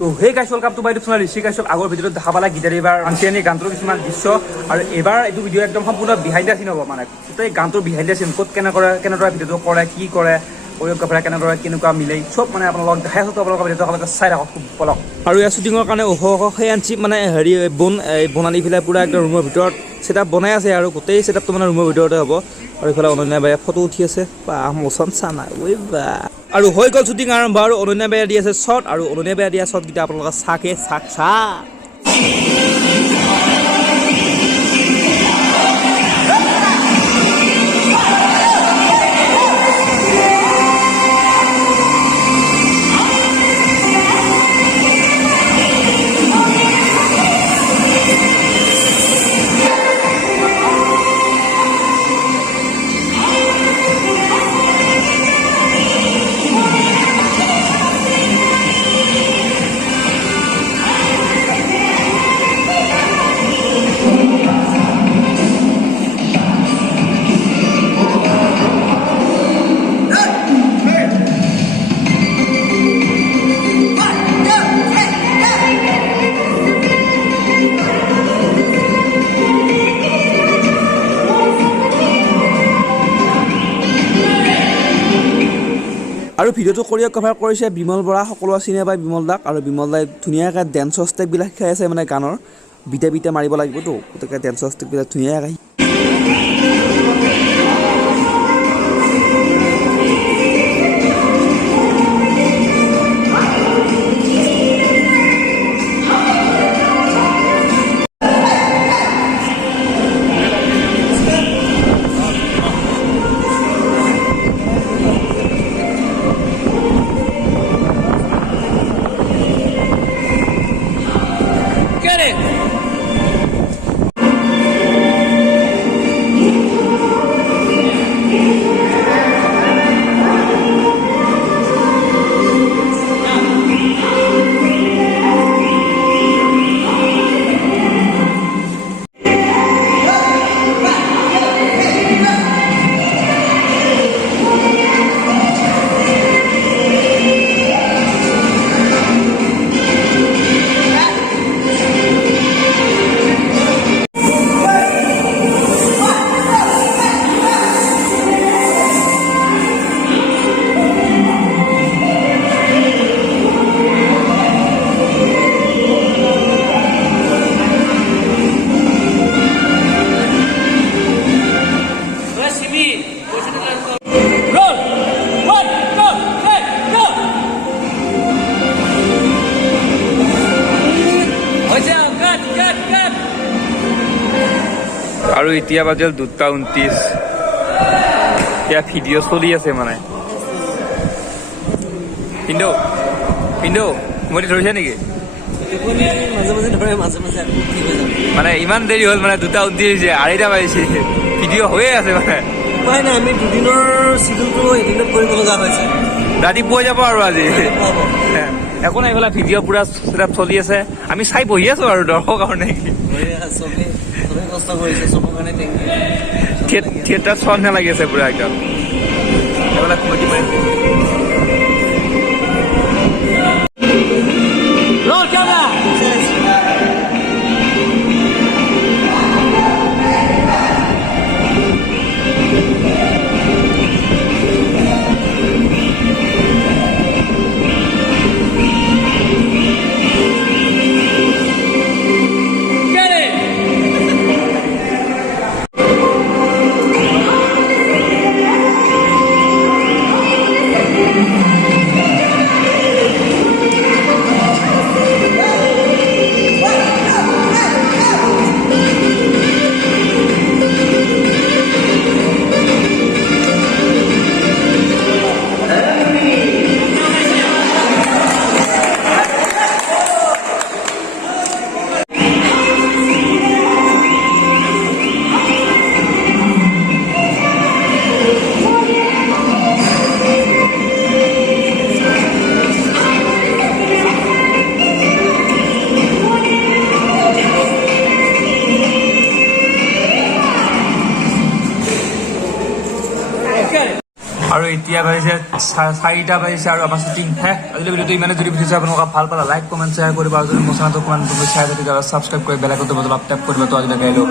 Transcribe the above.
তো hey guys welcome to my YouTube channel Rishi গাইছক আগৰ ভিডিঅ'ত দেখা পালা গীতালি এবাৰ JHANSI RANI গানটোৰ কিছুমান দৃশ্য আৰু এবাৰ এইটো ভিডিঅ' একদম সম্পূৰ্ণ বিহাইণ্ড দ্য চিন হ'ব মানে গোটেই গানটোৰ বিহাইণ্ড দ্য চিন ক'ত কেনেদৰে ভিডিঅ'টো কৰে কি কৰে কোৰিঅ'গ্ৰাফাৰে কেনেকুৱা মিলাই চব মানে আপোনালোকক দেখাই আছোঁ আপোনালোকৰ ভিডিঅ'টো চাই ৰাখক খুব পলক আৰু এই শ্বুটিঙৰ কাৰণে সেই আনচি মানে হেৰি বনালি পেলাই পুৰা একদম ৰুমৰ ভিতৰত ছেটআপ বনাই আছে আৰু গোটেই ছেটআপটো মানে ৰুমৰ ভিতৰতে হ'ব আৰু এইফালে অনন্যা বায়ে ফটো উঠি আছে বা মোচন চানা ঐ বা আৰু হৈ গ'ল শ্বুটিং আৰম্ভ আৰু অনন্যা বায়ে দি আছে শ্বট আৰু অনন্যা বায়ে দিয়া শ্বটকেইটা আপোনালোকে চাক আৰু ভিডিঅ'টো কোৰিঅ'গ্ৰাফাৰ কৰিছে বিমল বৰা সকলোৱে চিনি পায় বিমল দাক আৰু বিমল দাই ধুনীয়াকৈ ডেন্সৰ ষ্টেপবিলাক শিকাই আছে মানে গানৰ বিতে মাৰিব লাগিবতো গতিকে ডেন্সৰ ষ্টেপবিলাক ধুনীয়াকৈ আৰু এতিয়া বাজিল 2:29 এতিয়া ভিডিঅ' চলি আছে মানে পিন্ধো মই ধৰিছে নেকি মানে ইমান দেৰি হ'ল মানে 2:29 হৈছে 2:30 বাজিছে ভিডিঅ' হৈয়ে আছে মানে উপায় নাই আমি দুদিনৰ চিডিউলটো এদিনত কৰিব লগা হৈছে ৰাতিপুৱাই যাব আৰু আজি একো নাই এইফালে ভিডিঅ' পুৰা ছেটআপ চলি আছে আমি চাই বহি আছো আৰু দৰ্শকৰ কাৰণে থিয়েটাৰ চোৱা নিচিনা লাগি আছে পুৰা একদম এইবিলাক এতিয়া বাজিছে 4টা বাজিছে আৰু আমাৰ শ্বুটিং শেষ আজিলৈ ভিডিঅ'টো ইমানে যদি ভিডিঅ' চাই আপোনালোকক ভাল পালে লাইক কমেণ্ট শ্বেয়াৰ কৰিব আৰু যদি মোৰ চেনেলটো অকণমান চাই তেতিয়া ছাবস্ক্ৰাইব কৰি বেলেগতো বদল টেপ কৰিব তো আজিলৈকে আহিলোঁ